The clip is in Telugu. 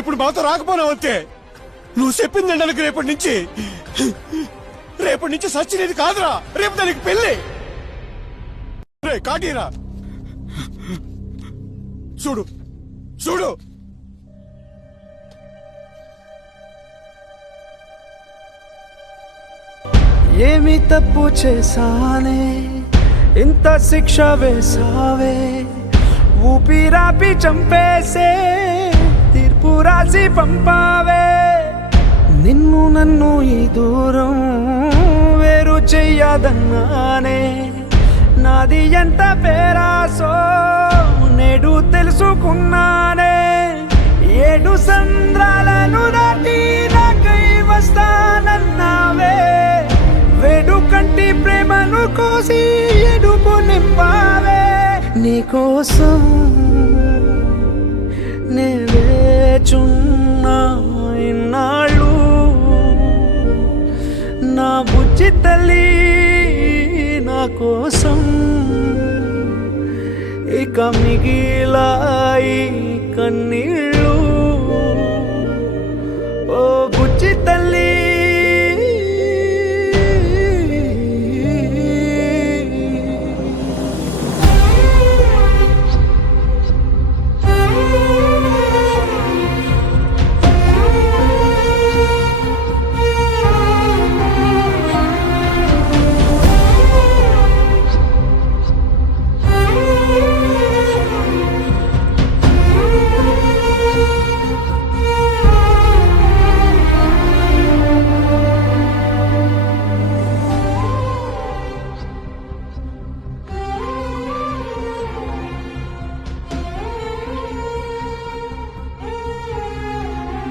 ఇప్పుడు మాతో రాకపోనావు అంతే. నువ్వు చెప్పింది నాకు రేపటి నుంచి సచ్చినేది కాదురా, రేపు దానికి పెళ్ళి. రే కాటీరా, చూడు చూడు. ఏమి తప్పు చేశానే, ఇంత శిక్ష వేసావే, ఊపిరాపి చంపేసే తీర్పు రాసి పంపావే. నిన్ను నన్ను ఈ దూరం వేరు చెయ్యదన్నానే, నాది ఎంత పేరాసో నేడు తెలుసుకున్నానే. 7 సంద్రాలను దాటి నాకై వస్తానన్నావే, వేడుకంటి ప్రేమను కోసి ఎడుపు నింపావే. నీకోసం నే వేచున్నా ఇన్నాళ్ళు, నా బుజ్జి తల్లి నా కోసం. ఇక మిగిలాయి కన్నీళ్ళు, ఓ బుజ్జి